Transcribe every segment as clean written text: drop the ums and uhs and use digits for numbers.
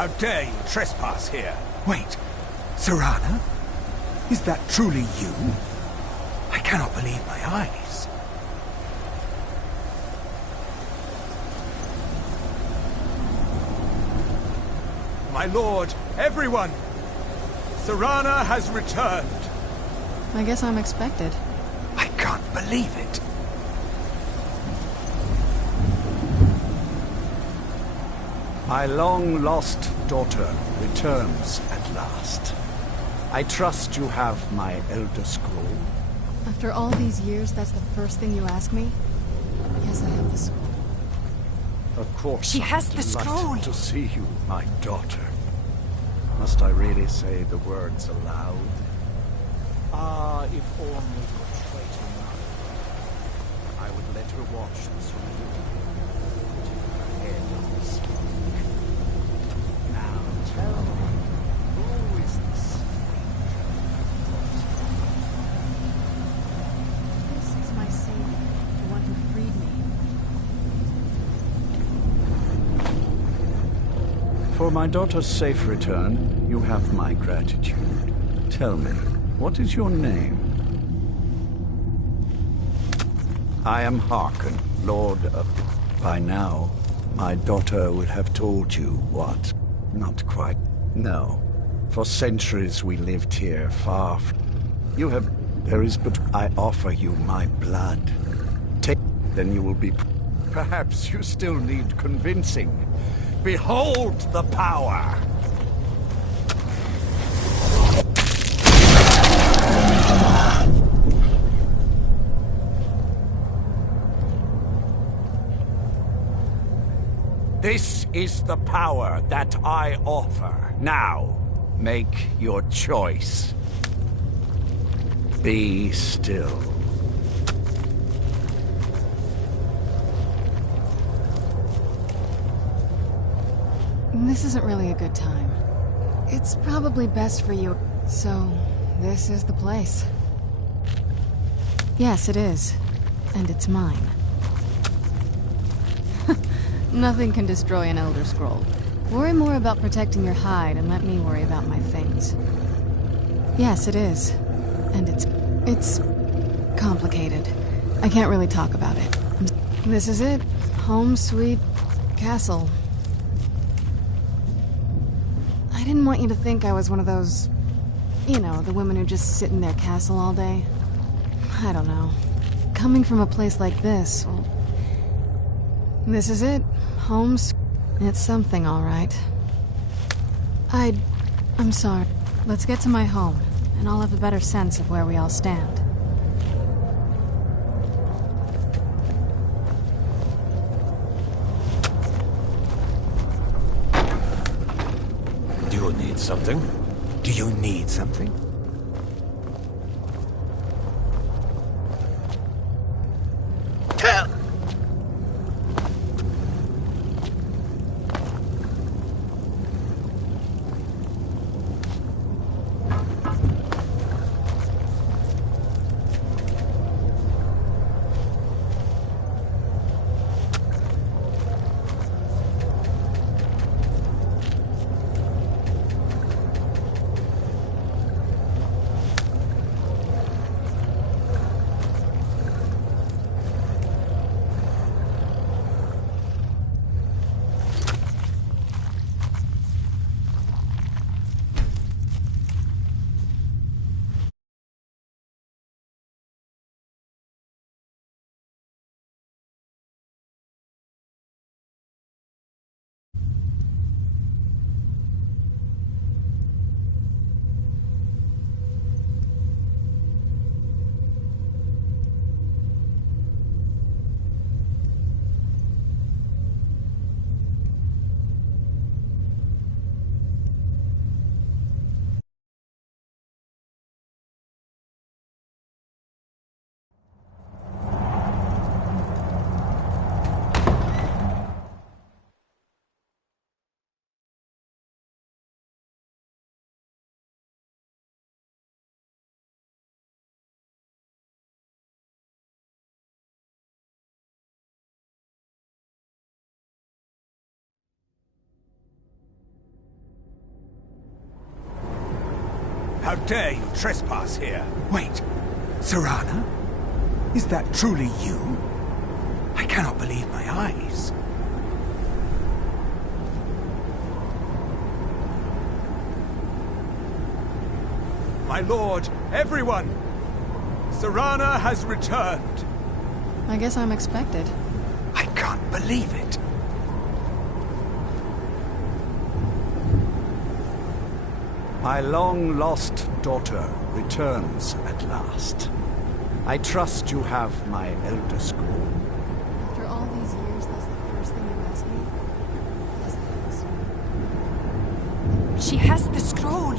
How dare you trespass here? Wait, Serana? Is that truly you? I cannot believe my eyes. My lord, everyone! Serana has returned! I guess I'm expected. I can't believe it. My long-lost daughter returns at last. I trust you have my Elder Scroll. After all these years, that's the first thing you ask me? Yes, I have the scroll. Of course, She has the delighted scroll. to see you, my daughter. Must I really say the words aloud? Ah, if only your traitor mother. I would let her watch the surrender. Her head on the spike. Now tell me, who is this stranger? This is my savior, the one who freed me. For my daughter's safe return, you have my gratitude. Tell me, what is your name? I am Harkon, Lord of... By now, my daughter would have told you what? Not quite. No. For centuries we lived here, far from... You have... There is but... I offer you my blood. Take... Then you will be... Perhaps you still need convincing. Behold the power! This is the power that I offer. Now, make your choice. Be still. This isn't really a good time. It's probably best for you. So, this is the place. Yes, it is. And it's mine. Nothing can destroy an Elder Scroll. Worry more about protecting your hide and let me worry about my things. Yes, it is. And it's complicated. I can't really talk about it. This is it. Home sweet castle. I didn't want you to think I was one of those, you know, the women who just sit in their castle all day. I don't know. Coming from a place like this, well, this is it. Home's... It's something, all right. I'm sorry. Let's get to my home, and I'll have a better sense of where we all stand. Do you need something? Do you need something? How dare you trespass here? Wait, Serana? Is that truly you? I cannot believe my eyes. My lord, everyone! Serana has returned! I guess I'm expected. I can't believe it. My long-lost daughter returns at last. I trust you have my Elder Scroll. After all these years, that's the first thing you ask me? Yes, it is. She has the scroll.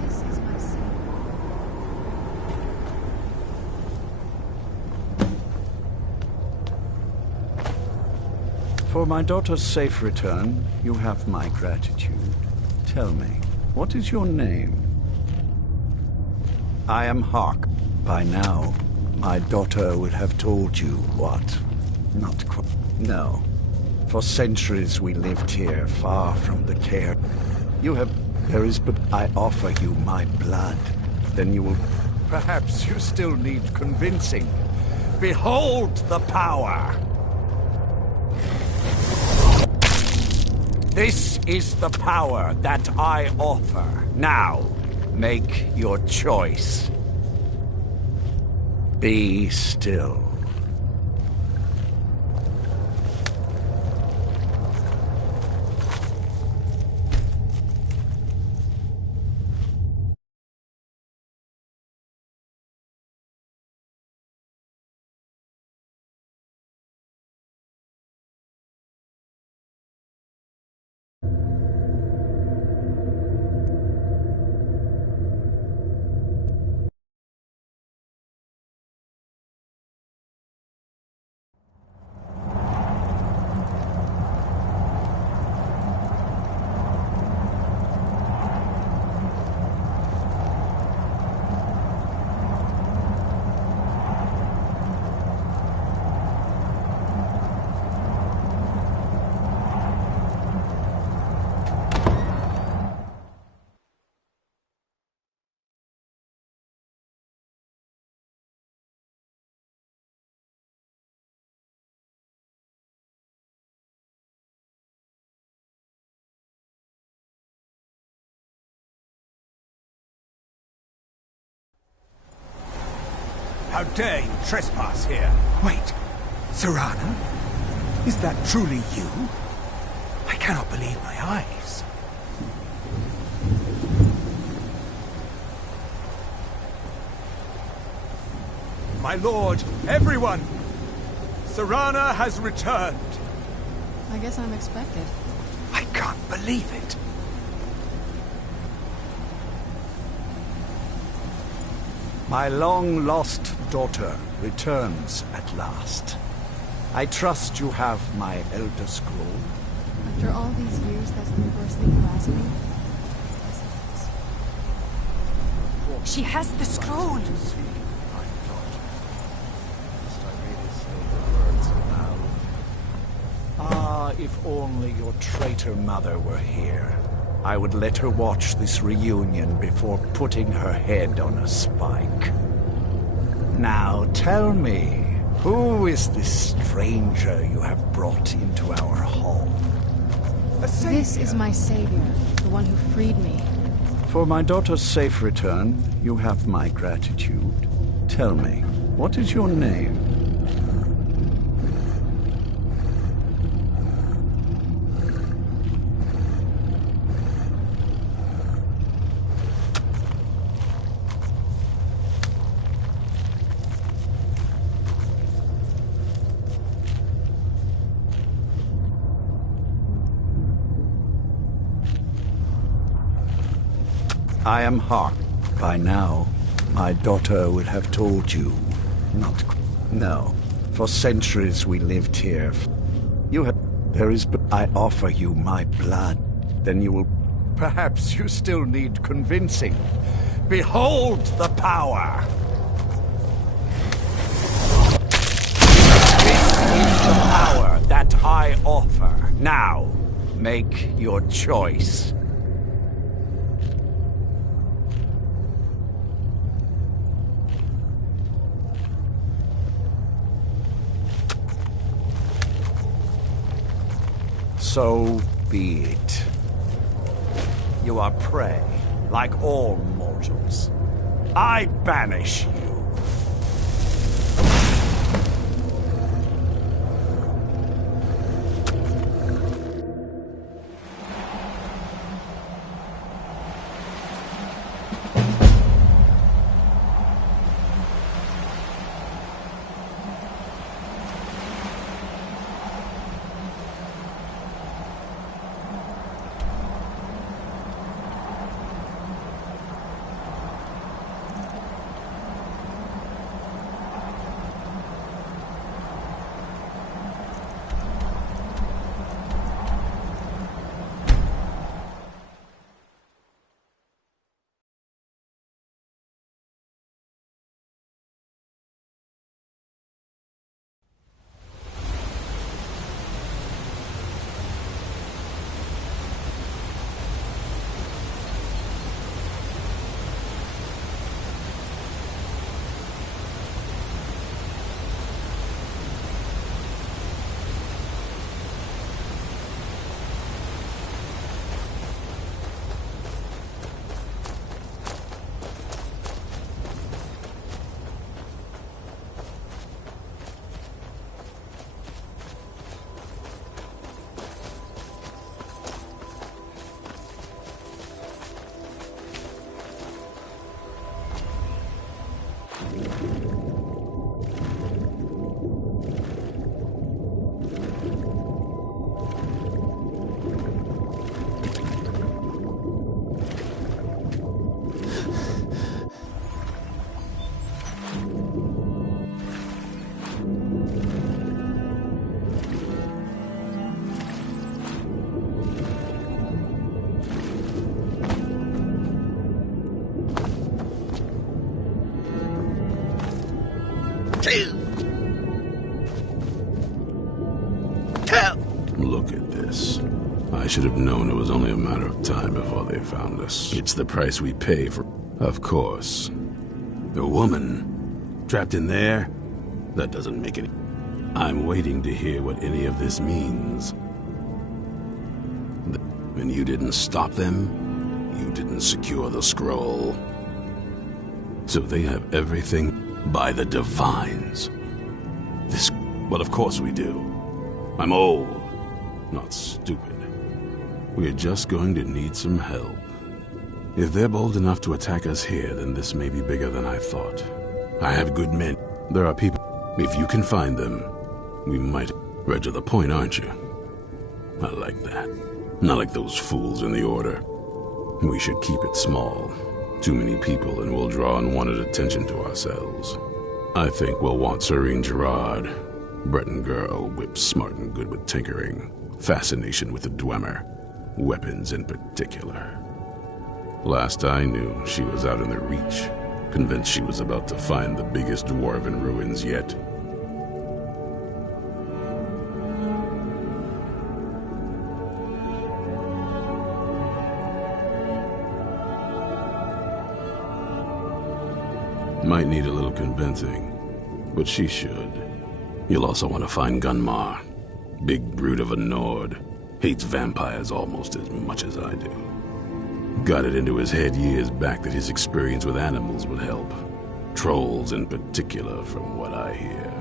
This is my savior. For my daughter's safe return, you have my gratitude. Tell me, what is your name? I am Hark. By now, my daughter would have told you what? Not quite. No. For centuries we lived here, far from the care. You have... There is but... I offer you my blood. Then you will... Perhaps you still need convincing. Behold the power! This is the power that I offer. Now, make your choice. Be still. How dare you trespass here? Wait, Serana? Is that truly you? I cannot believe my eyes. My lord, everyone! Serana has returned! I guess I'm expected. I can't believe it. My long-lost daughter returns at last. I trust you have my Elder Scroll. After all these years, that's the first thing you ask me? Yes, it is. She has the scroll. Ah, if only your traitor mother were here. I would let her watch this reunion before putting her head on a spike. Now tell me, who is this stranger you have brought into our hall? This is my savior, the one who freed me. For my daughter's safe return, you have my gratitude. Tell me, what is your name? I am Hark. By now, my daughter would have told you. Not... No. For centuries we lived here. You have... There is... I offer you my blood. Then you will... Perhaps you still need convincing. Behold the power! This is the power that I offer. Now, make your choice. So be it. You are prey, like all mortals. I banish you. Look at this. I should have known it was only a matter of time before they found us. It's the price we pay for... Of course. A woman? Trapped in there? That doesn't make any... I'm waiting to hear what any of this means. And you didn't stop them? You didn't secure the scroll? So they have everything by the Divines. This... Well, of course we do. I'm old, not stupid. We're just going to need some help. If they're bold enough to attack us here, then this may be bigger than I thought. I have good men. There are people. If you can find them, we might... Right to the point, aren't you? I like that. Not like those fools in the Order. We should keep it small. Too many people and we'll draw unwanted attention to ourselves. I think we'll want Serene Gerard. Breton girl, whip smart and good with tinkering. Fascination with the Dwemer. Weapons in particular. Last I knew, she was out in the Reach. Convinced she was about to find the biggest dwarven ruins yet. Might need a little convincing, but she should. You'll also want to find Gunmar. Big brute of a Nord. Hates vampires almost as much as I do. Got it into his head years back that his experience with animals would help. Trolls in particular, from what I hear.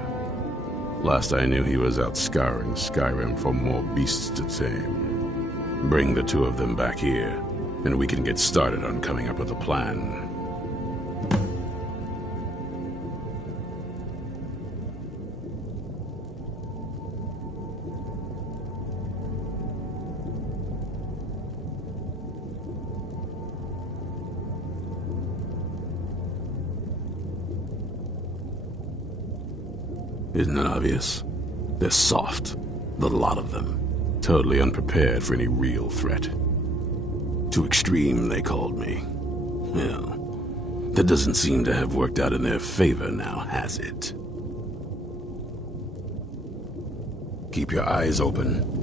Last I knew he was out scouring Skyrim for more beasts to tame. Bring the two of them back here, and we can get started on coming up with a plan. Isn't it obvious? They're soft, the lot of them. Totally unprepared for any real threat. Too extreme, they called me. Well, that doesn't seem to have worked out in their favor now, has it? Keep your eyes open.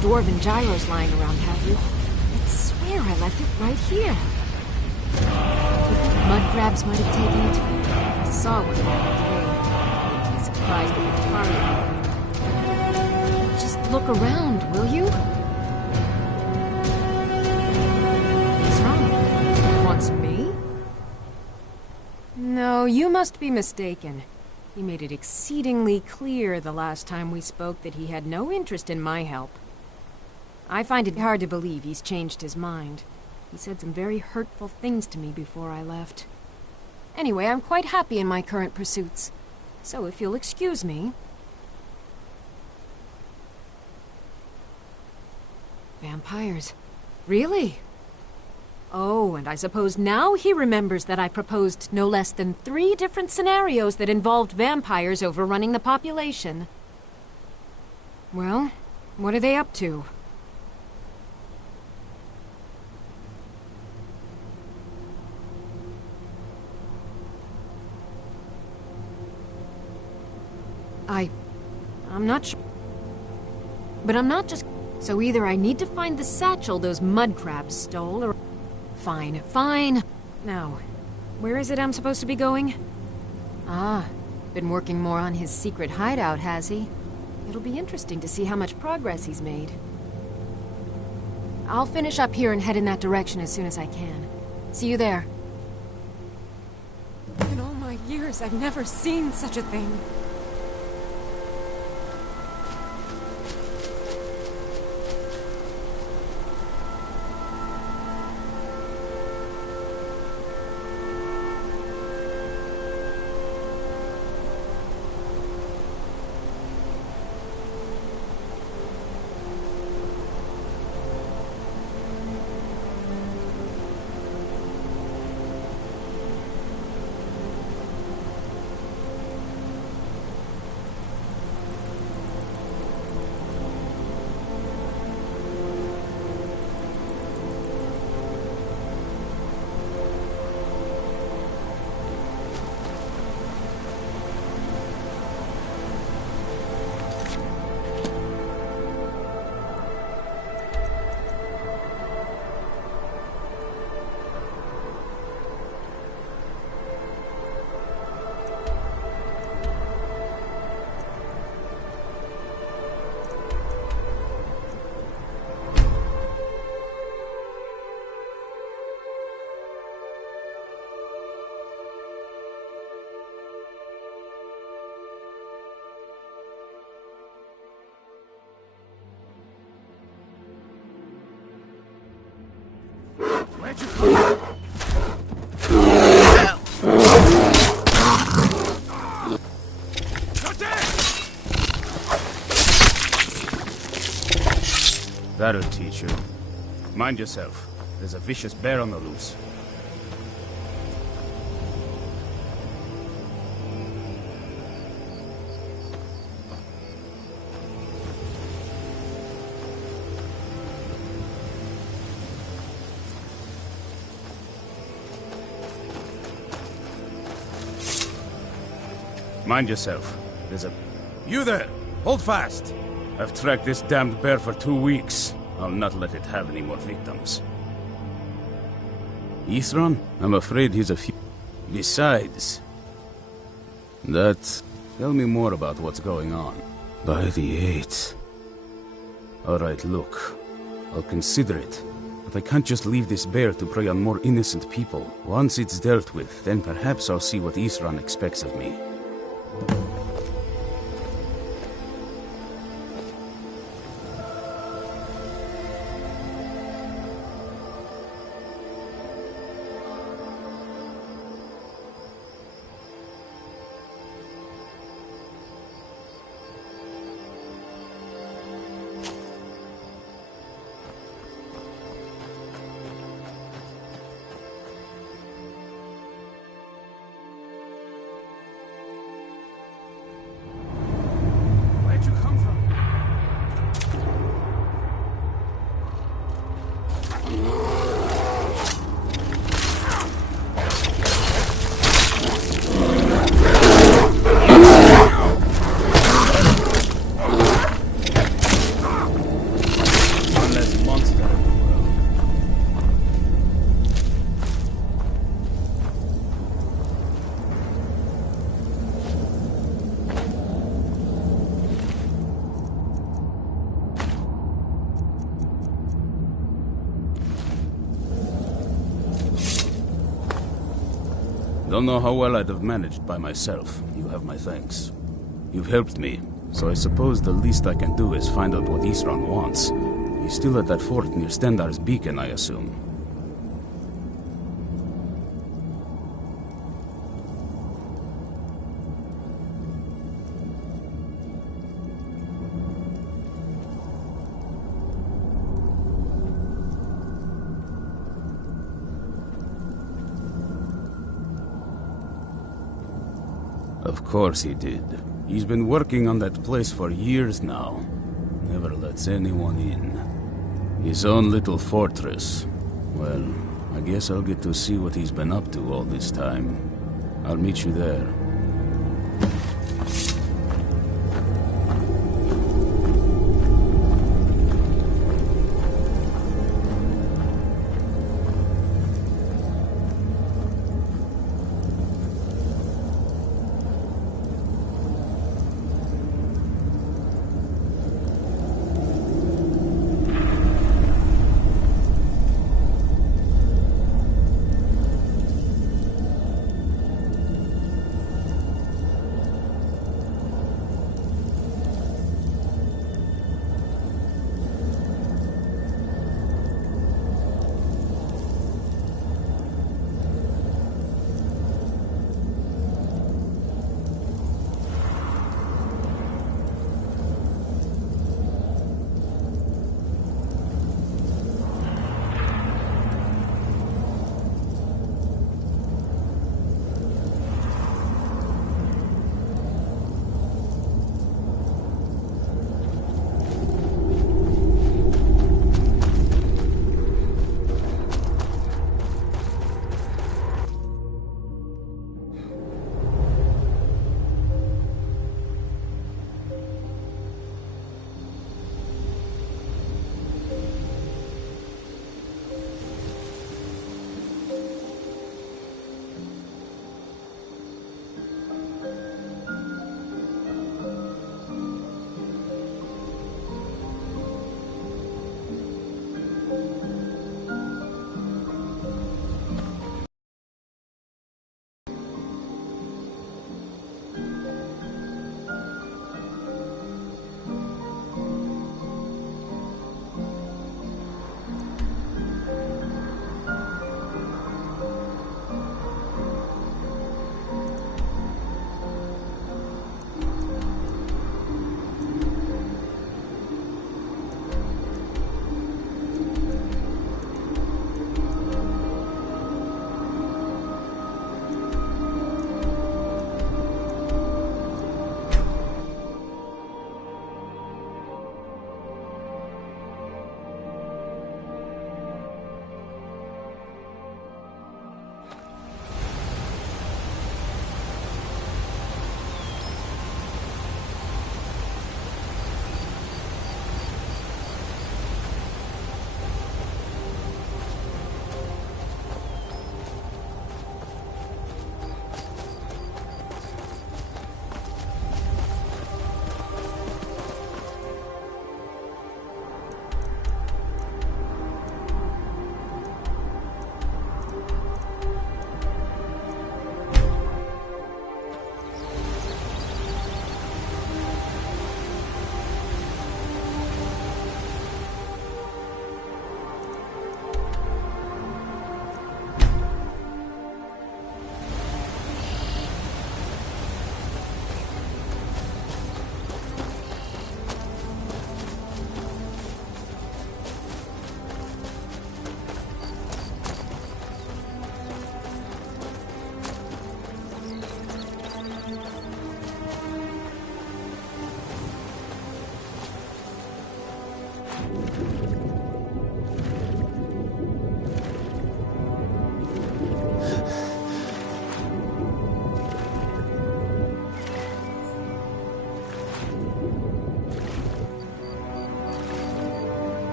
Dwarven gyros lying around, have you? I swear I left it right here. Mud crabs might have taken it. I saw one the other day. I'd be surprised if it targeted me. Just look around, will you? What's wrong? Wants me? No, you must be mistaken. He made it exceedingly clear the last time we spoke that he had no interest in my help. I find it hard to believe he's changed his mind. He said some very hurtful things to me before I left. Anyway, I'm quite happy in my current pursuits. So if you'll excuse me... Vampires. Really? Oh, and I suppose now he remembers that I proposed no less than 3 different scenarios that involved vampires overrunning the population. Well, what are they up to? I'm not sure. But I'm not just... So either I need to find the satchel those mud crabs stole, or... Fine, fine. Now, where is it I'm supposed to be going? Ah, been working more on his secret hideout, has he? It'll be interesting to see how much progress he's made. I'll finish up here and head in that direction as soon as I can. See you there. In all my years, I've never seen such a thing. That'll teach you. Mind yourself. There's a vicious bear on the loose. Mind yourself. There's a... You there! Hold fast! I've tracked this damned bear for 2 weeks. I'll not let it have any more victims. Ithran? I'm afraid he's a few... Besides... Tell me more about what's going on. By the 8th. Alright, look. I'll consider it. But I can't just leave this bear to prey on more innocent people. Once it's dealt with, then perhaps I'll see what Ithran expects of me. Don't know how well I'd have managed by myself. You have my thanks. You've helped me, so I suppose the least I can do is find out what Ithran wants. He's still at that fort near Stendar's beacon, I assume. Of course he did. He's been working on that place for years now. Never lets anyone in. His own little fortress. Well, I guess I'll get to see what he's been up to all this time. I'll meet you there.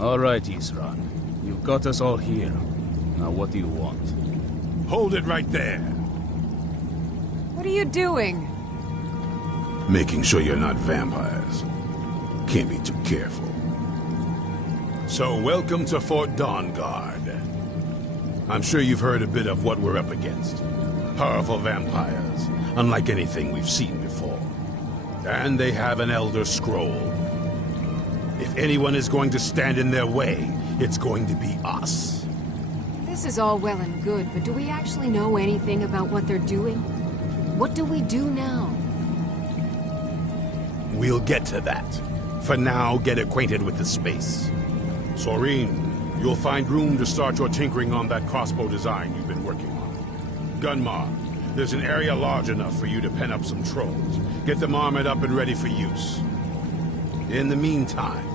All right, Isran. You've got us all here. Now what do you want? Hold it right there. What are you doing? Making sure you're not vampires. Can't be too careful. So welcome to Fort Dawnguard. I'm sure you've heard a bit of what we're up against. Powerful vampires, unlike anything we've seen before. And they have an Elder Scroll. If anyone is going to stand in their way, it's going to be us. This is all well and good, but do we actually know anything about what they're doing? What do we do now? We'll get to that. For now, get acquainted with the space. Soreen, you'll find room to start your tinkering on that crossbow design you've been working on. Gunmar, there's an area large enough for you to pen up some trolls. Get them armored up and ready for use. In the meantime,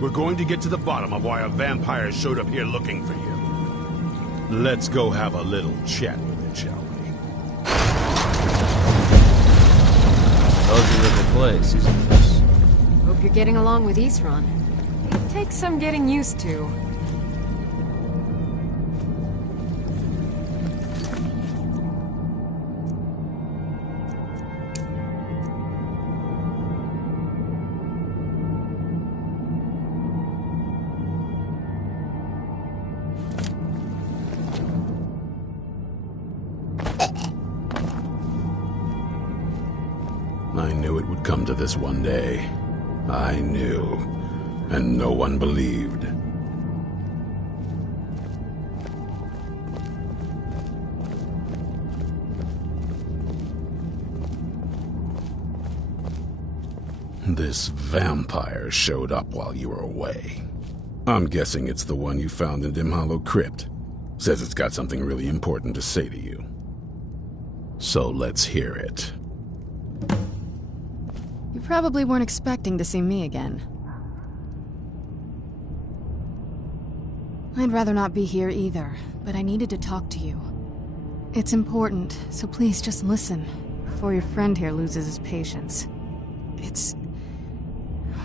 we're going to get to the bottom of why a vampire showed up here looking for you. Let's go have a little chat with it, shall we? Cozy little place, isn't this? Hope you're getting along with Isran. It takes some getting used to. I knew it would come to this one day. I knew. And no one believed. This vampire showed up while you were away. I'm guessing it's the one you found in Dim Hollow Crypt. Says it's got something really important to say to you. So let's hear it. You probably weren't expecting to see me again. I'd rather not be here either, but I needed to talk to you. It's important, so please just listen, before your friend here loses his patience.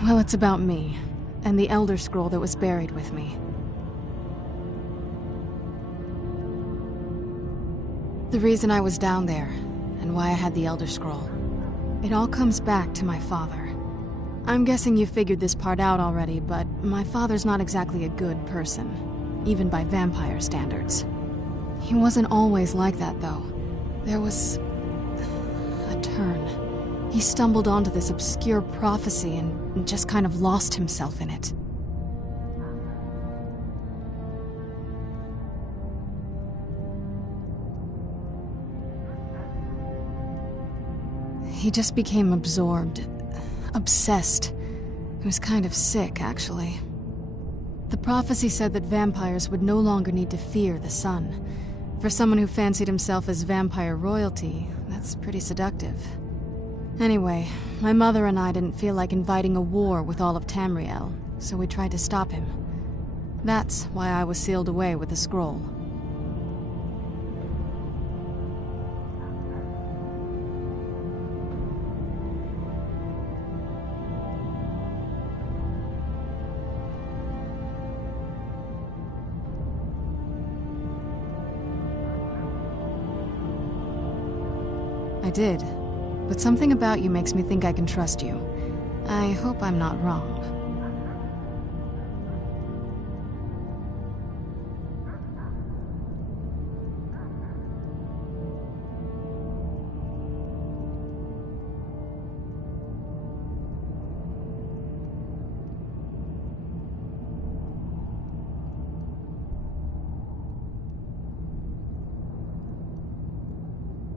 Well, it's about me, and the Elder Scroll that was buried with me. The reason I was down there, and why I had the Elder Scroll. It all comes back to my father. I'm guessing you figured this part out already, but my father's not exactly a good person, even by vampire standards. He wasn't always like that, though. There was a turn. He stumbled onto this obscure prophecy and just kind of lost himself in it. He just became absorbed, obsessed. He was kind of sick, actually. The prophecy said that vampires would no longer need to fear the sun. For someone who fancied himself as vampire royalty, that's pretty seductive. Anyway, my mother and I didn't feel like inviting a war with all of Tamriel, so we tried to stop him. That's why I was sealed away with the scroll. I did, but something about you makes me think I can trust you. I hope I'm not wrong.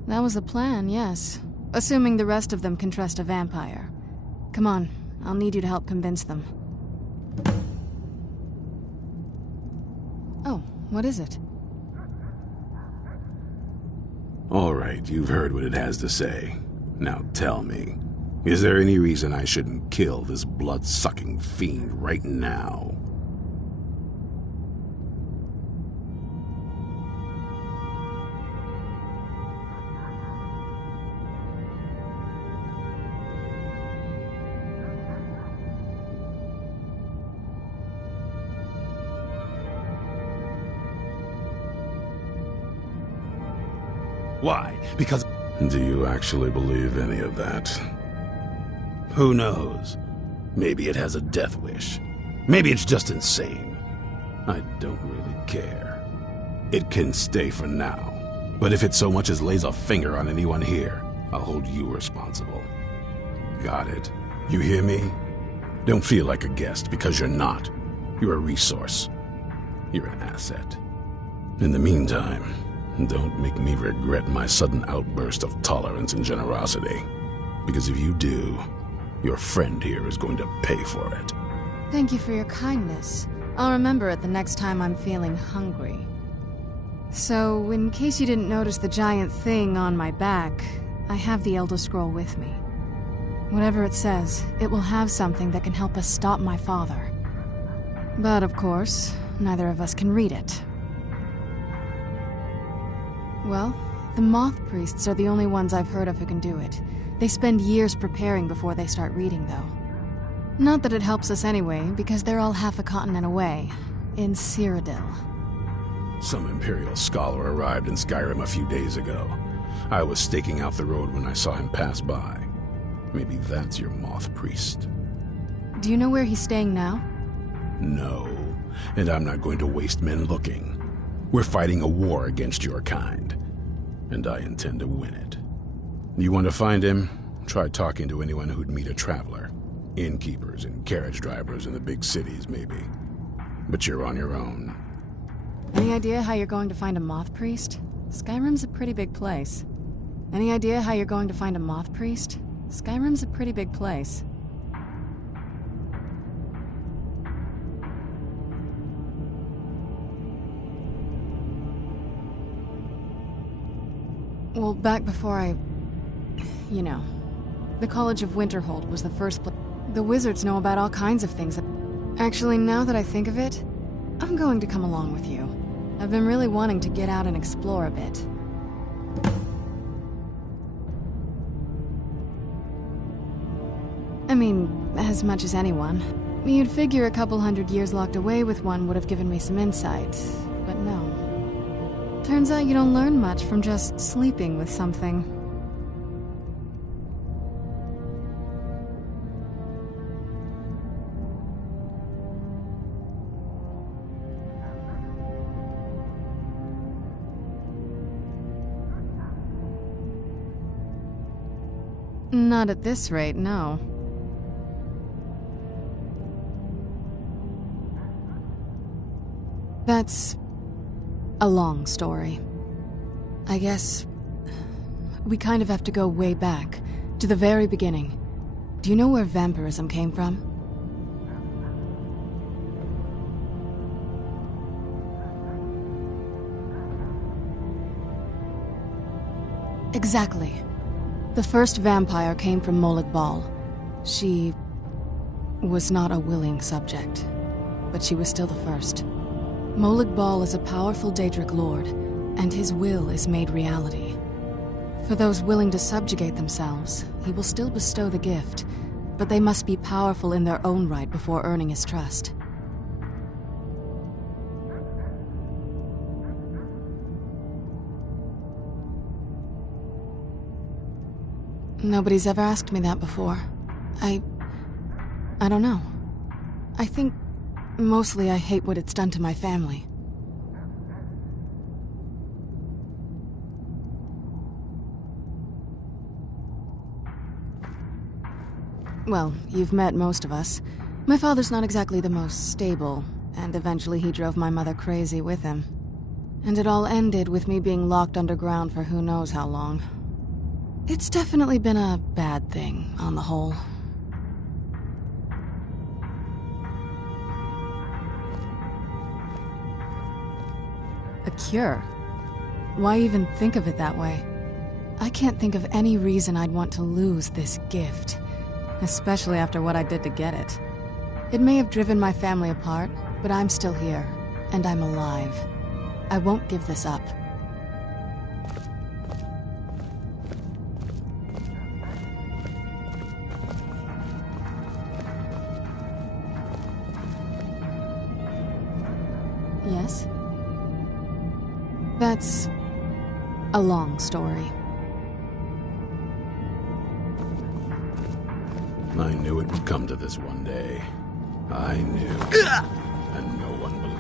That was the plan, yes. Assuming the rest of them can trust a vampire. Come on, I'll need you to help convince them. Oh, what is it? All right, you've heard what it has to say. Now tell me, is there any reason I shouldn't kill this blood-sucking fiend right now? Why? Because... Do you actually believe any of that? Who knows? Maybe it has a death wish. Maybe it's just insane. I don't really care. It can stay for now. But if it so much as lays a finger on anyone here, I'll hold you responsible. Got it? You hear me? Don't feel like a guest, because you're not. You're a resource. You're an asset. In the meantime, don't make me regret my sudden outburst of tolerance and generosity. Because if you do, your friend here is going to pay for it. Thank you for your kindness. I'll remember it the next time I'm feeling hungry. So, in case you didn't notice the giant thing on my back, I have the Elder Scroll with me. Whatever it says, it will have something that can help us stop my father. But of course, neither of us can read it. Well, the Moth Priests are the only ones I've heard of who can do it. They spend years preparing before they start reading, though. Not that it helps us anyway, because they're all half a continent away, in Cyrodiil. Some Imperial scholar arrived in Skyrim a few days ago. I was staking out the road when I saw him pass by. Maybe that's your Moth Priest. Do you know where he's staying now? No, and I'm not going to waste men looking. We're fighting a war against your kind, and I intend to win it. You want to find him? Try talking to anyone who'd meet a traveler. Innkeepers and carriage drivers in the big cities, maybe. But you're on your own. Any idea how you're going to find a Moth Priest? Skyrim's a pretty big place. Any idea how you're going to find a Moth Priest? Skyrim's a pretty big place. Well, back before you know, the College of Winterhold was the first place. The wizards know about all kinds of things. Actually, now that I think of it, I'm going to come along with you. I've been really wanting to get out and explore a bit. I mean, as much as anyone. You'd figure a couple 100 years locked away with one would have given me some insight, but no. Turns out you don't learn much from just sleeping with something. Not at this rate, no. That's a long story. I guess we kind of have to go way back, to the very beginning. Do you know where vampirism came from? Exactly. The first vampire came from Molag Bal. She was not a willing subject, but she was still the first. Molag Bal is a powerful Daedric lord, and his will is made reality. For those willing to subjugate themselves, he will still bestow the gift, but they must be powerful in their own right before earning his trust. Nobody's ever asked me that before. I don't know. I think mostly I hate what it's done to my family. Well, you've met most of us. My father's not exactly the most stable, and eventually he drove my mother crazy with him. And it all ended with me being locked underground for who knows how long. It's definitely been a bad thing, on the whole. A cure? Why even think of it that way? I can't think of any reason I'd want to lose this gift. Especially after what I did to get it. It may have driven my family apart, but I'm still here. And I'm alive. I won't give this up. Yes? That's a long story. I knew it would come to this one day. I knew. And no one believed.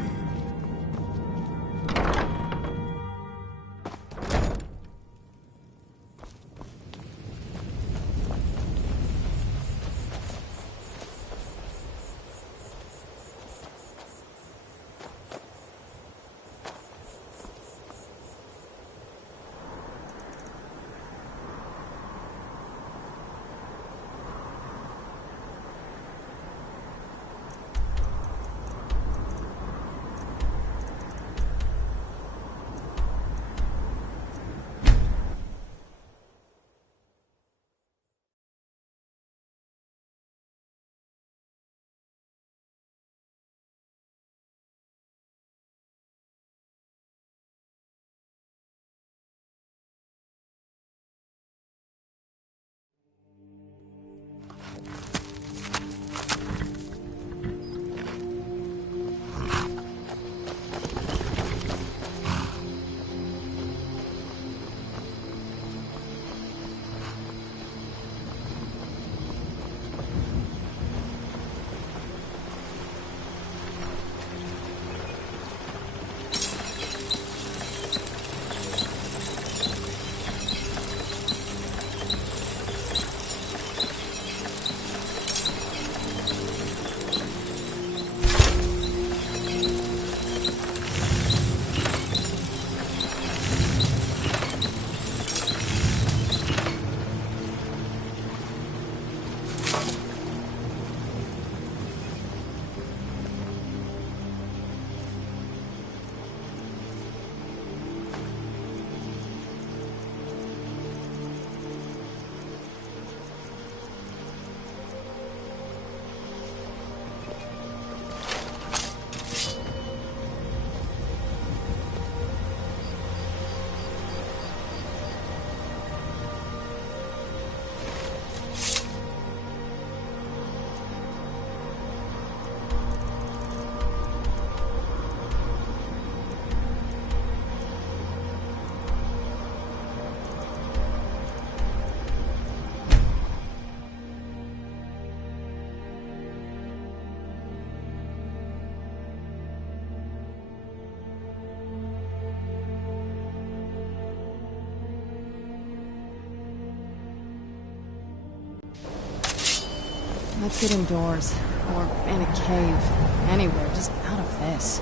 Let's get indoors. Or in a cave. Anywhere, just out of this.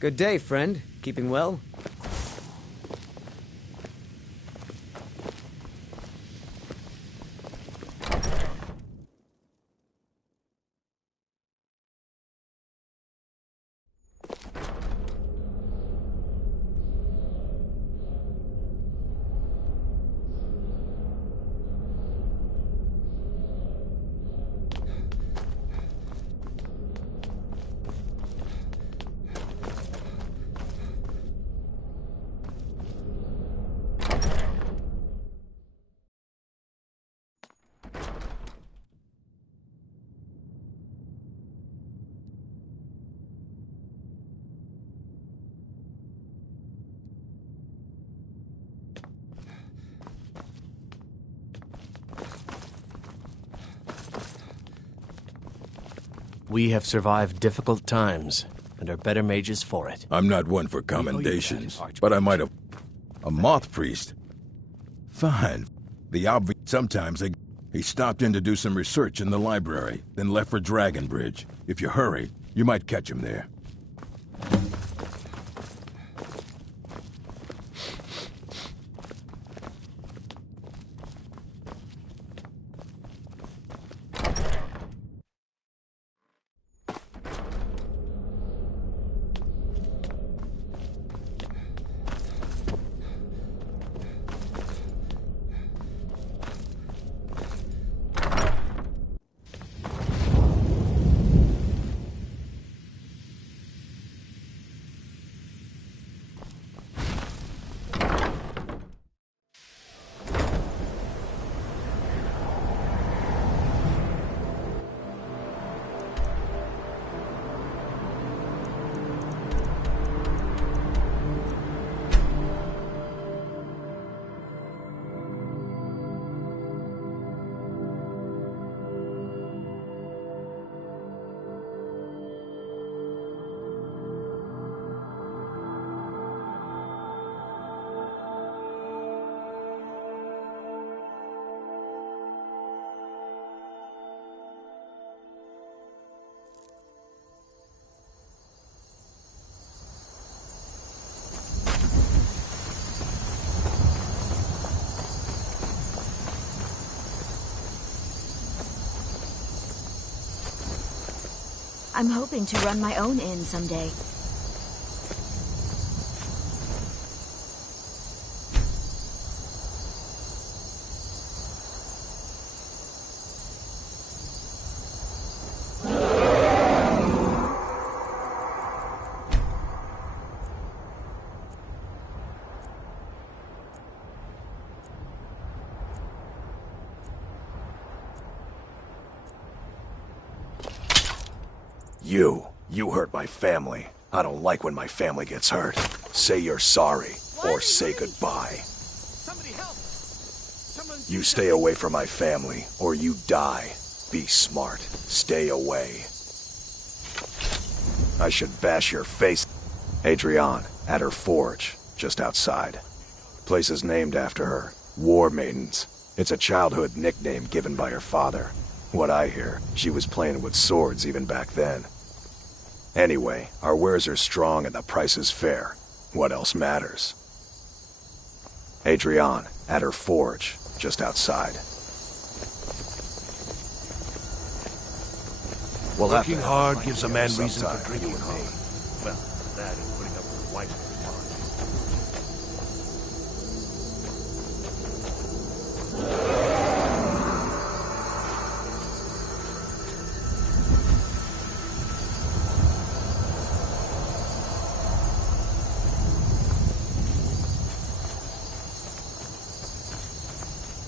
Good day, friend. Keeping well? We have survived difficult times, and are better mages for it. I'm not one for commendations, but I might have... A moth priest? Fine. The obvious... Sometimes he stopped in to do some research in the library, then left for Dragonbridge. If you hurry, you might catch him there. I'm hoping to run my own inn someday. You hurt my family. I don't like when my family gets hurt. Say you're sorry, or say goodbye. You stay away from my family, or you die. Be smart. Stay away. I should bash your face. Adrienne, at her forge, just outside. Place is named after her. War Maidens. It's a childhood nickname given by her father. What I hear, she was playing with swords even back then. Anyway, our wares are strong and the price is fair. What else matters? Adrienne, at her forge, just outside. Working hard gives a man reason for drinking hard. Well, that and putting up with wife.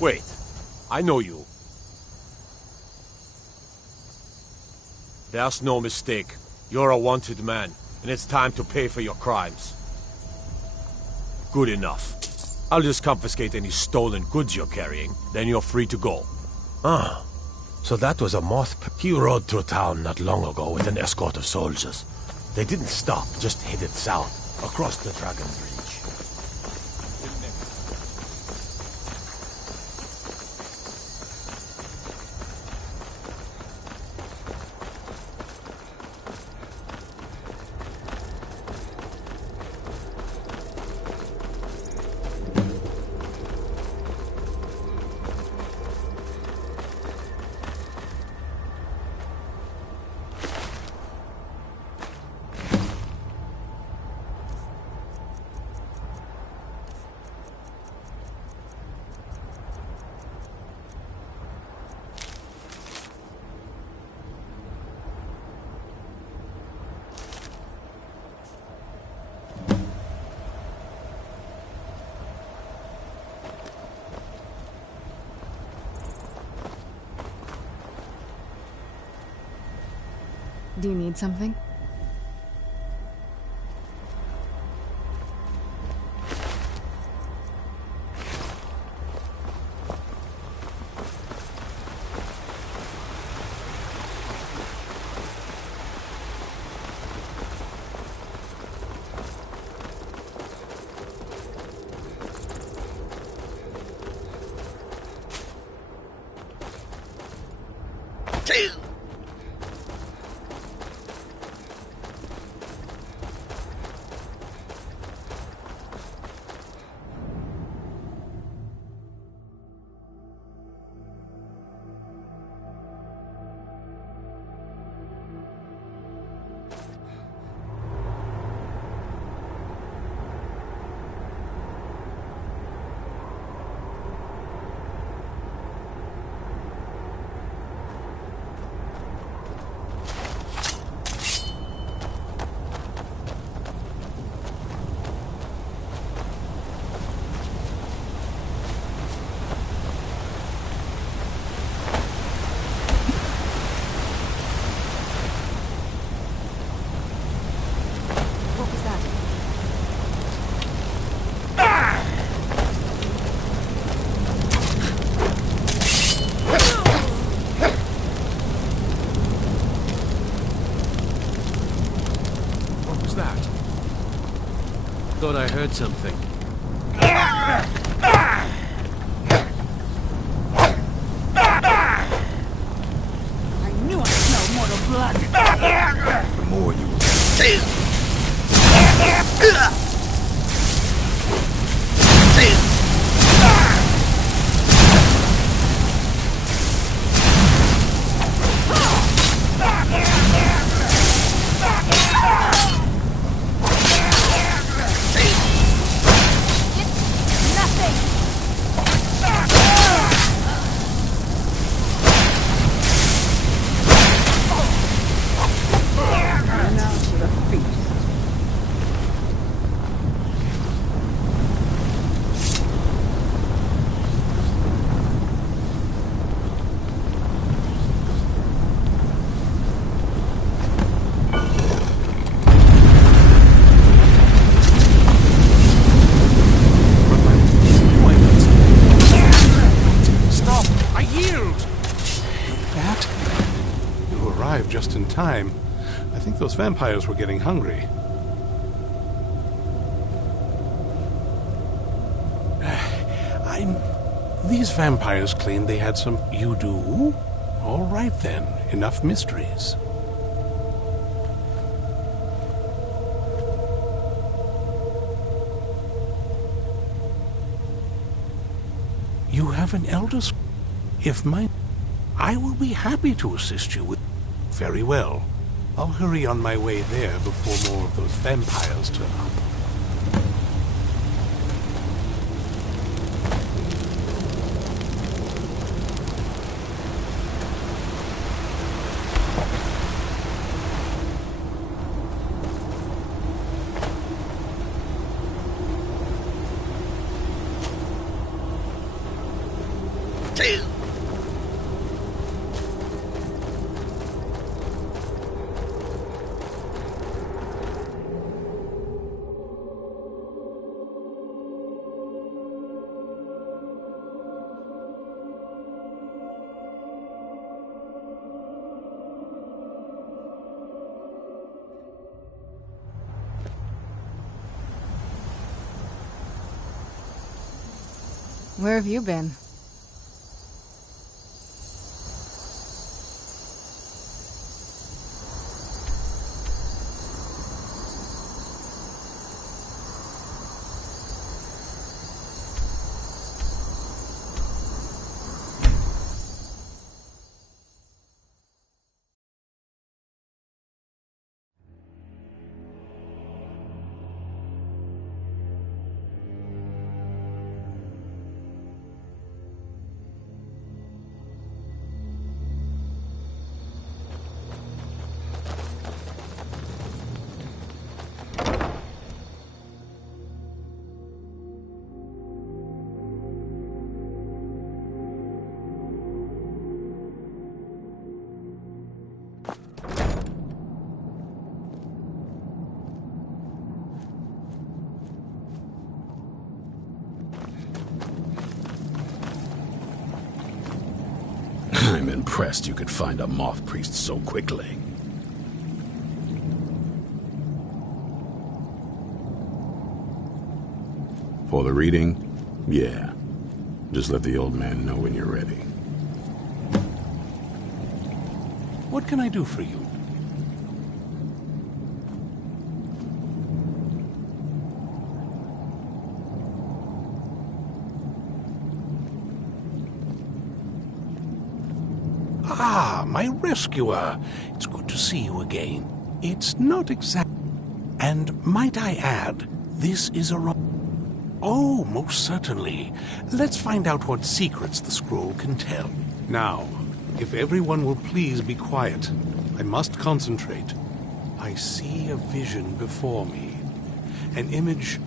Wait, I know you. There's no mistake. You're a wanted man, and it's time to pay for your crimes. Good enough. I'll just confiscate any stolen goods you're carrying, then you're free to go. Ah, so that was a moth... He rode through town not long ago with an escort of soldiers. They didn't stop, just headed south, across the Dragon Bridge. Do you need something? heard something. I knew I smelled mortal blood. The more you... Just in time. I think those vampires were getting hungry. These vampires claimed they had some... You do? All right then. Enough mysteries. You have an elder... If my... I will be happy to assist you with... Very well. I'll hurry on my way there before more of those vampires turn up. Where have you been? I'm impressed you could find a moth priest so quickly. For the reading? Yeah. Just let the old man know when you're ready. What can I do for you? Ah, my rescuer. It's good to see you again. It's not exact... And might I add, this is a... Oh, most certainly. Let's find out what secrets the scroll can tell. Now, if everyone will please be quiet, I must concentrate. I see a vision before me. An image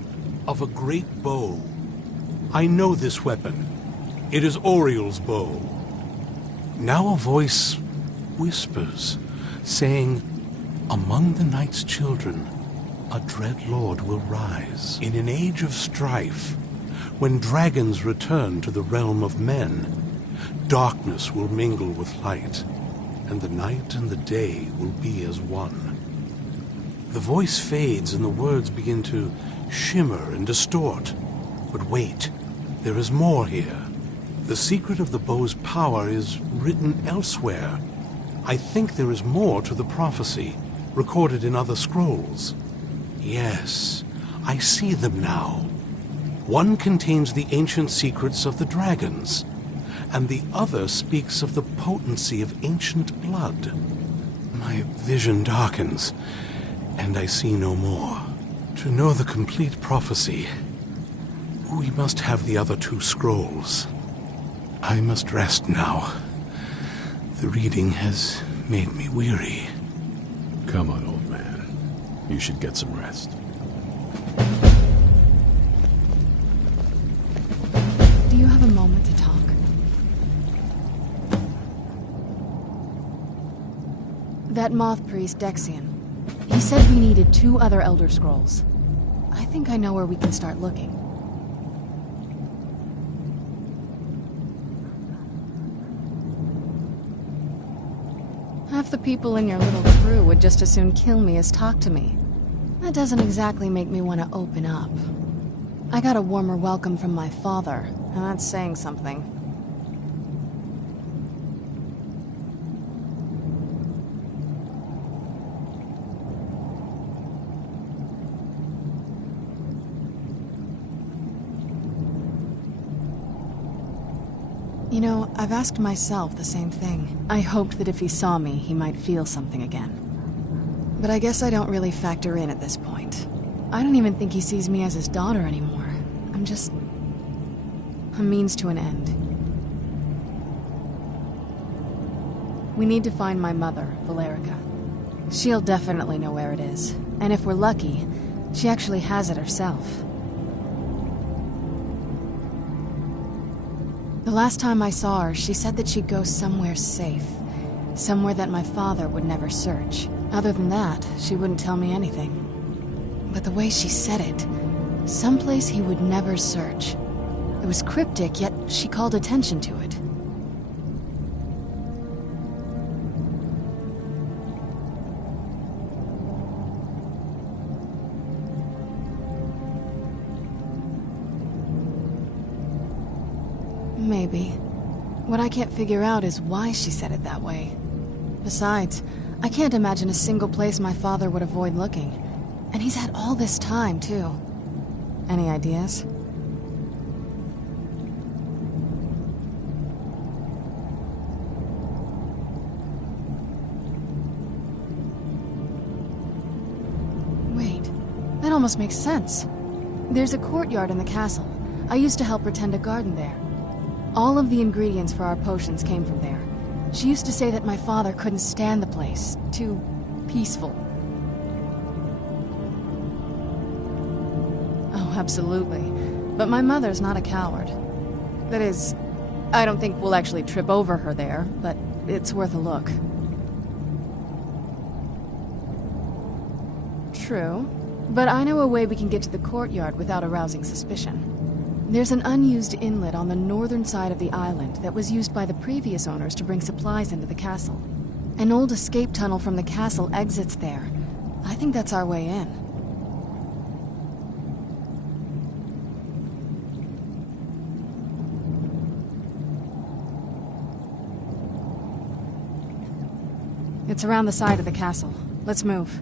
of a great bow. I know this weapon. It is Oriel's bow. Now a voice whispers, saying, "Among the night's children, a dread lord will rise. In an age of strife, when dragons return to the realm of men, darkness will mingle with light, and the night and the day will be as one." The voice fades and the words begin to shimmer and distort. But wait, there is more here. The secret of the bow's power is written elsewhere. I think there is more to the prophecy, recorded in other scrolls. Yes, I see them now. One contains the ancient secrets of the dragons, and the other speaks of the potency of ancient blood. My vision darkens, and I see no more. To know the complete prophecy, we must have the other 2 scrolls. I must rest now. The reading has made me weary. Come on, old man. You should get some rest. Do you have a moment to talk? That moth priest, Dexian. He said we needed 2 other Elder Scrolls. I think I know where we can start looking. Half the people in your little crew would just as soon kill me as talk to me. That doesn't exactly make me want to open up. I got a warmer welcome from my father, and that's saying something. You know, I've asked myself the same thing. I hoped that if he saw me, he might feel something again. But I guess I don't really factor in at this point. I don't even think he sees me as his daughter anymore. I'm just a means to an end. We need to find my mother, Valerica. She'll definitely know where it is. And if we're lucky, she actually has it herself. The last time I saw her, she said that she'd go somewhere safe. Somewhere that my father would never search. Other than that, she wouldn't tell me anything. But the way she said it, someplace he would never search. It was cryptic, yet she called attention to it. Maybe. What I can't figure out is why she said it that way. Besides, I can't imagine a single place my father would avoid looking. And he's had all this time, too. Any ideas? Wait, that almost makes sense. There's a courtyard in the castle. I used to help her tend a garden there. All of the ingredients for our potions came from there. She used to say that my father couldn't stand the place. Too peaceful. Oh, absolutely. But my mother's not a coward. That is, I don't think we'll actually trip over her there, but it's worth a look. True. But I know a way we can get to the courtyard without arousing suspicion. There's an unused inlet on the northern side of the island that was used by the previous owners to bring supplies into the castle. An old escape tunnel from the castle exits there. I think that's our way in. It's around the side of the castle. Let's move.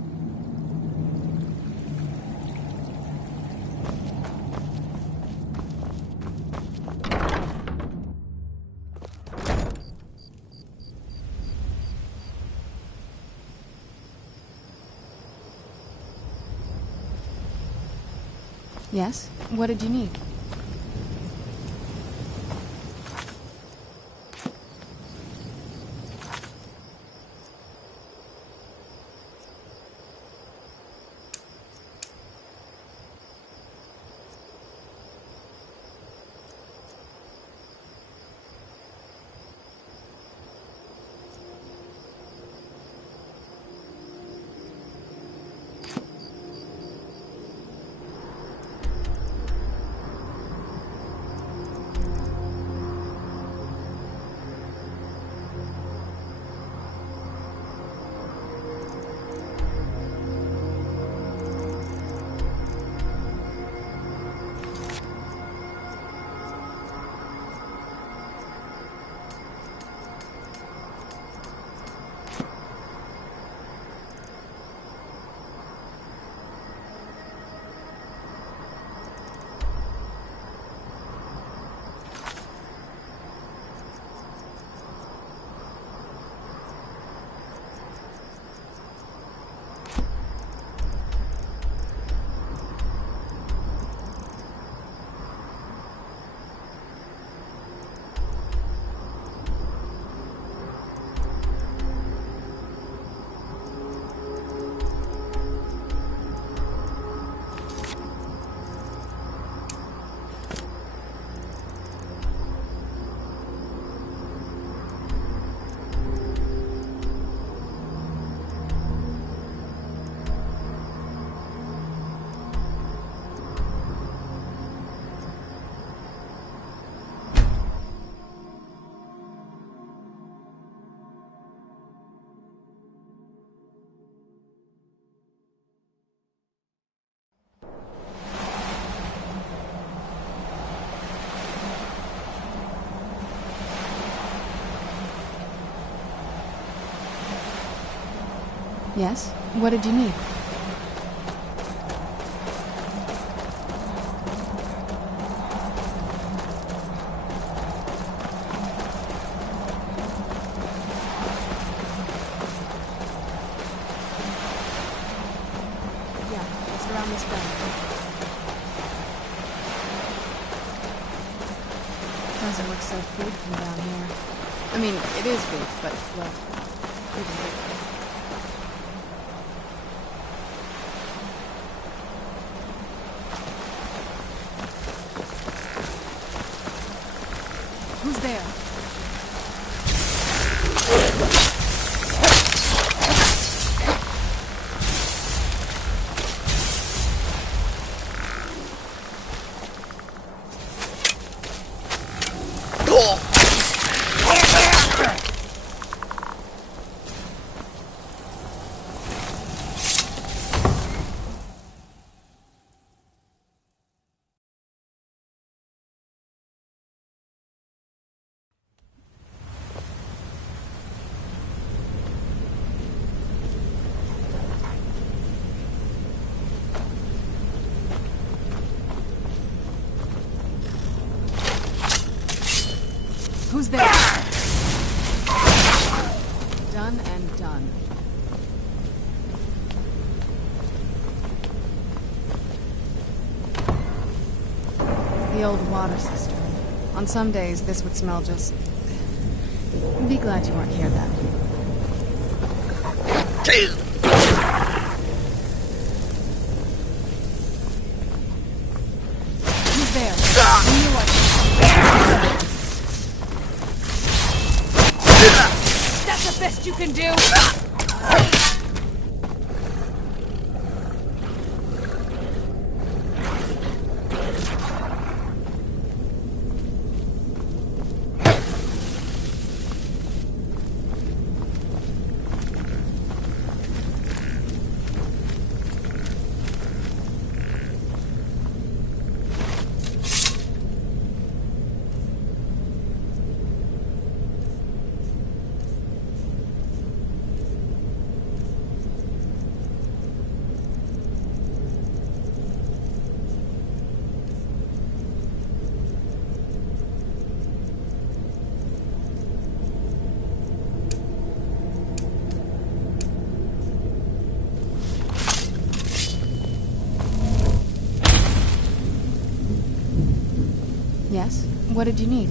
Yes? What did you need? Yes? What did you need? Yeah, just around this bend. Doesn't look so big from down here. I mean, it is big, but, well, even bigger. Who's there? Who's there? Done and done. The old water cistern. On some days, this would smell just... Be glad you weren't here then. Who's there? I knew That's the best you can do! Yes? What did you need?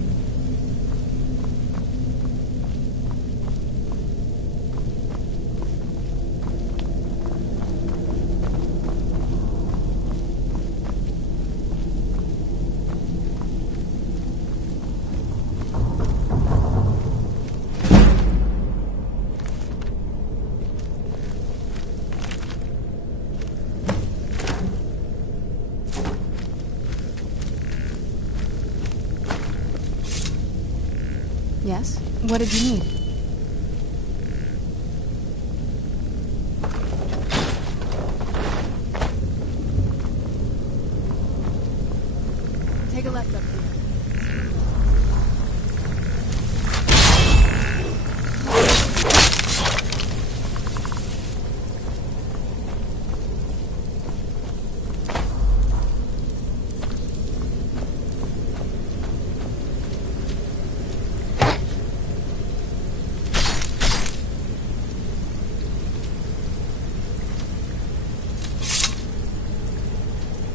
Yes? What did you need? Take a left up here.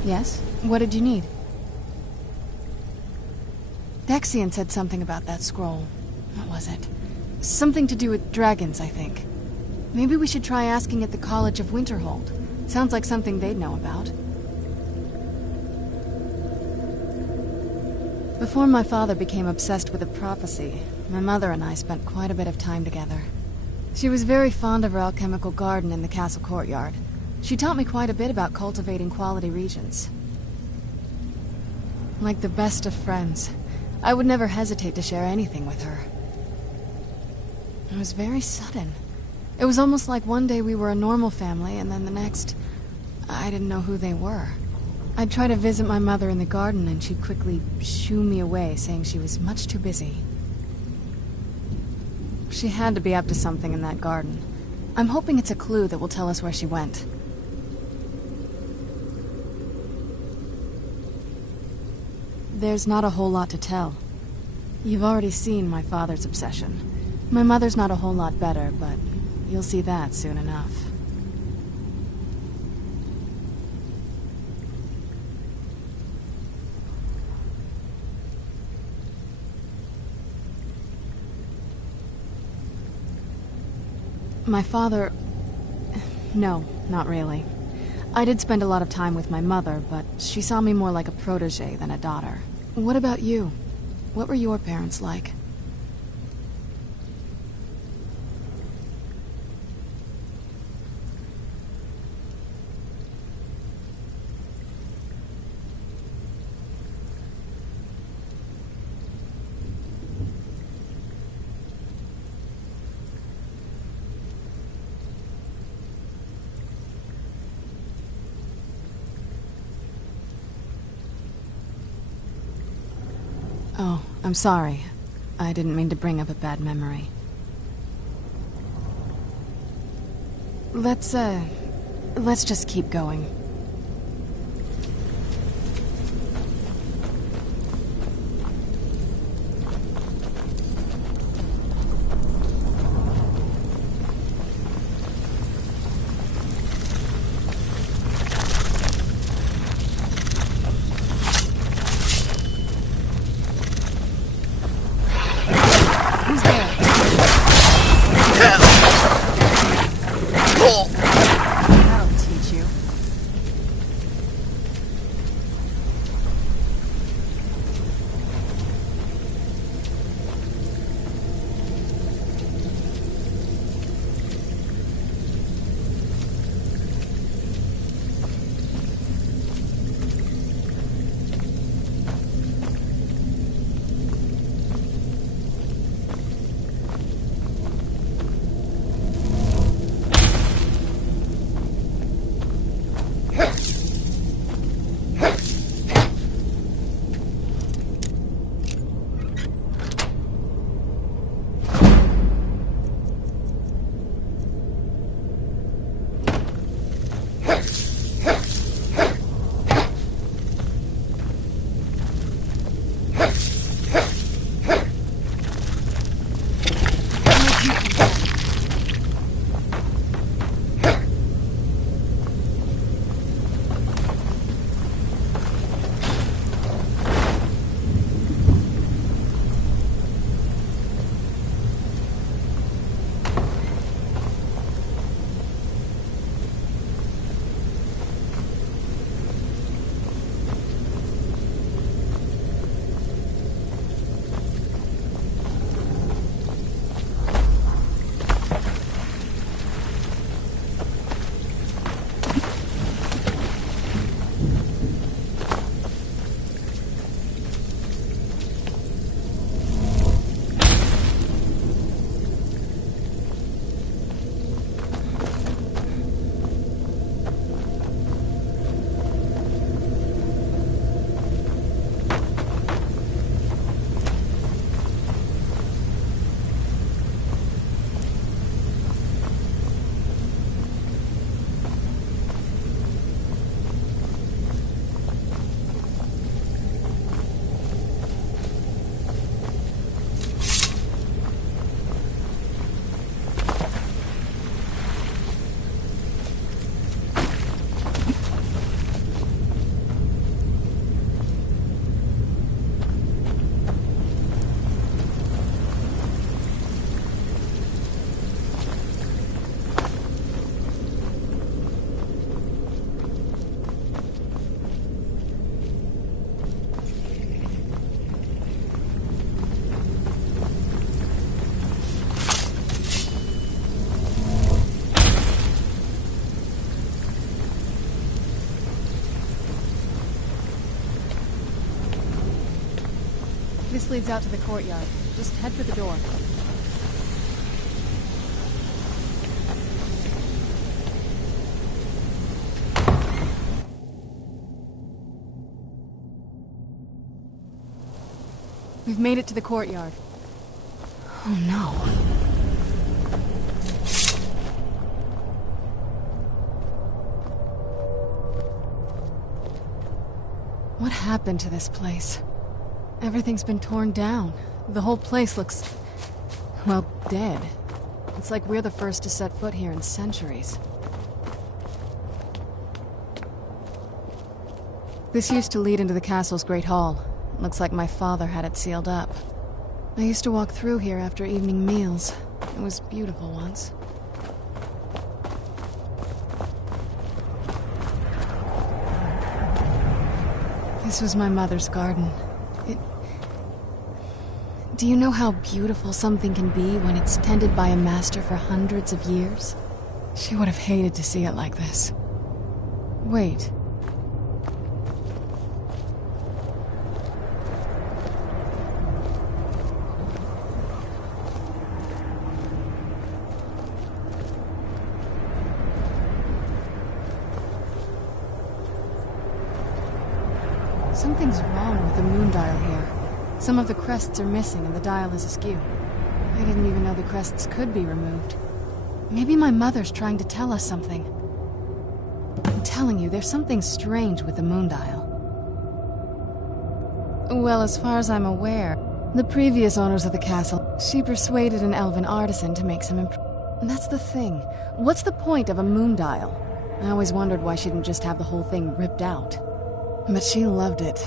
Yes? What did you need? Dexian said something about that scroll. What was it? Something to do with dragons, I think. Maybe we should try asking at the College of Winterhold. Sounds like something they'd know about. Before my father became obsessed with a prophecy, my mother and I spent quite a bit of time together. She was very fond of her alchemical garden in the castle courtyard. She taught me quite a bit about cultivating quality regions. Like the best of friends, I would never hesitate to share anything with her. It was very sudden. It was almost like one day we were a normal family, and then the next, I didn't know who they were. I'd try to visit my mother in the garden, and she'd quickly shoo me away, saying she was much too busy. She had to be up to something in that garden. I'm hoping it's a clue that will tell us where she went. There's not a whole lot to tell. You've already seen my father's obsession. My mother's not a whole lot better, but you'll see that soon enough. My father... No, not really. I did spend a lot of time with my mother, but she saw me more like a protege than a daughter. What about you? What were your parents like? Oh, I'm sorry. I didn't mean to bring up a bad memory. Let's just keep going. This leads out to the courtyard. Just head for the door. We've made it to the courtyard. Oh no. What happened to this place? Everything's been torn down. The whole place looks, well, dead. It's like we're the first to set foot here in centuries. This used to lead into the castle's great hall. Looks like my father had it sealed up. I used to walk through here after evening meals. It was beautiful once. This was my mother's garden. Do you know how beautiful something can be when it's tended by a master for hundreds of years? She would have hated to see it like this. Wait. Something's wrong with the moon dial here. Some of the crests are missing and the dial is askew. I didn't even know the crests could be removed. Maybe my mother's trying to tell us something. I'm telling you, there's something strange with the moon dial. Well, as far as I'm aware, the previous owners of the castle, she persuaded an elven artisan to make some And that's the thing. What's the point of a moon dial? I always wondered why she didn't just have the whole thing ripped out. But she loved it.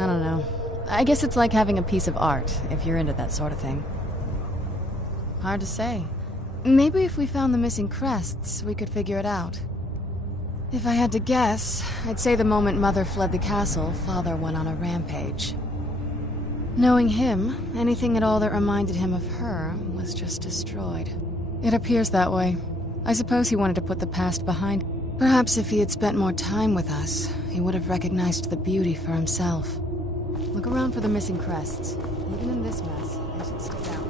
I don't know. I guess it's like having a piece of art, if you're into that sort of thing. Hard to say. Maybe if we found the missing crests, we could figure it out. If I had to guess, I'd say the moment Mother fled the castle, Father went on a rampage. Knowing him, anything at all that reminded him of her was just destroyed. It appears that way. I suppose he wanted to put the past behind. Perhaps if he had spent more time with us, he would have recognized the beauty for himself. Look around for the missing crests. Even in this mess, they should stick out.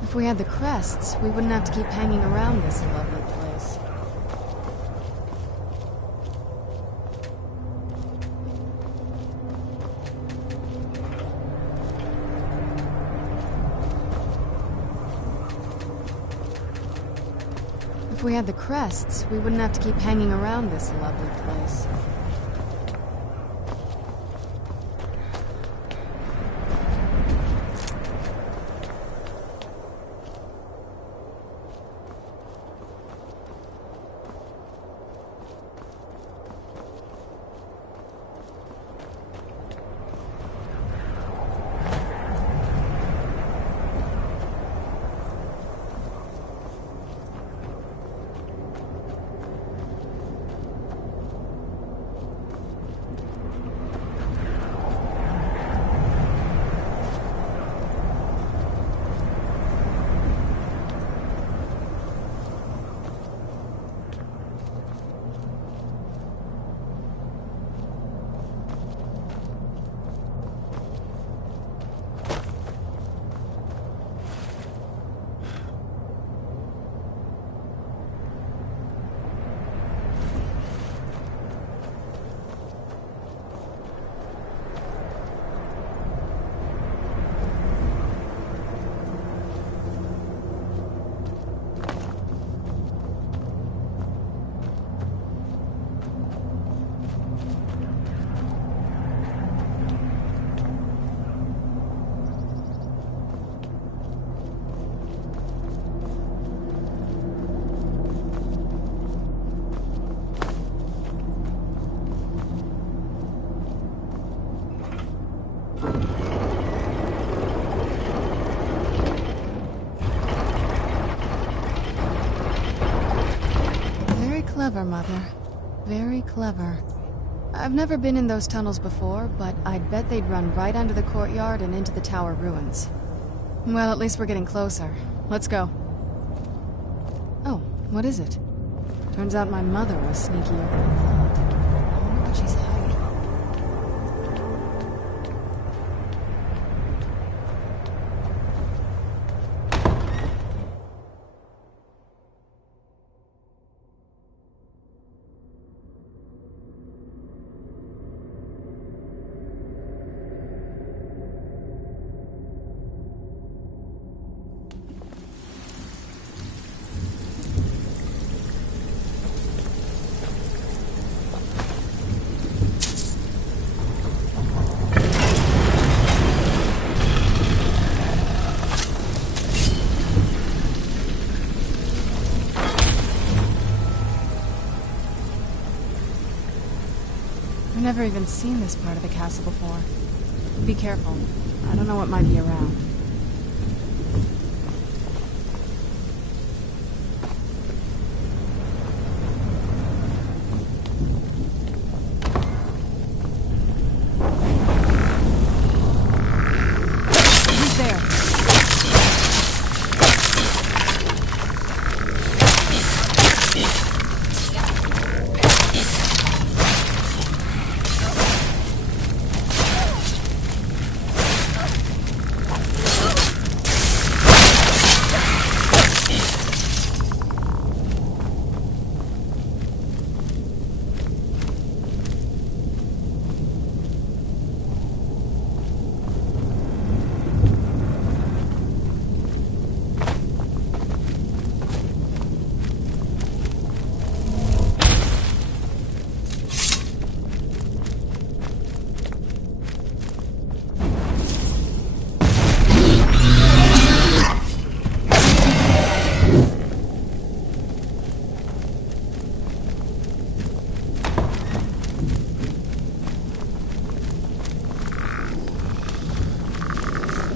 If we had the crests, we wouldn't have to keep hanging around this lovely place. If we had the crests, we wouldn't have to keep hanging around this lovely place. Clever, Mother. Very clever. I've never been in those tunnels before, but I'd bet they'd run right under the courtyard and into the tower ruins. Well, at least we're getting closer. Let's go. Oh, what is it? Turns out my mother was sneakier than I thought. I wonder what she's hiding. I've never even seen this part of the castle before. Be careful. I don't know what might be around. Who's there?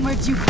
Where'd you go?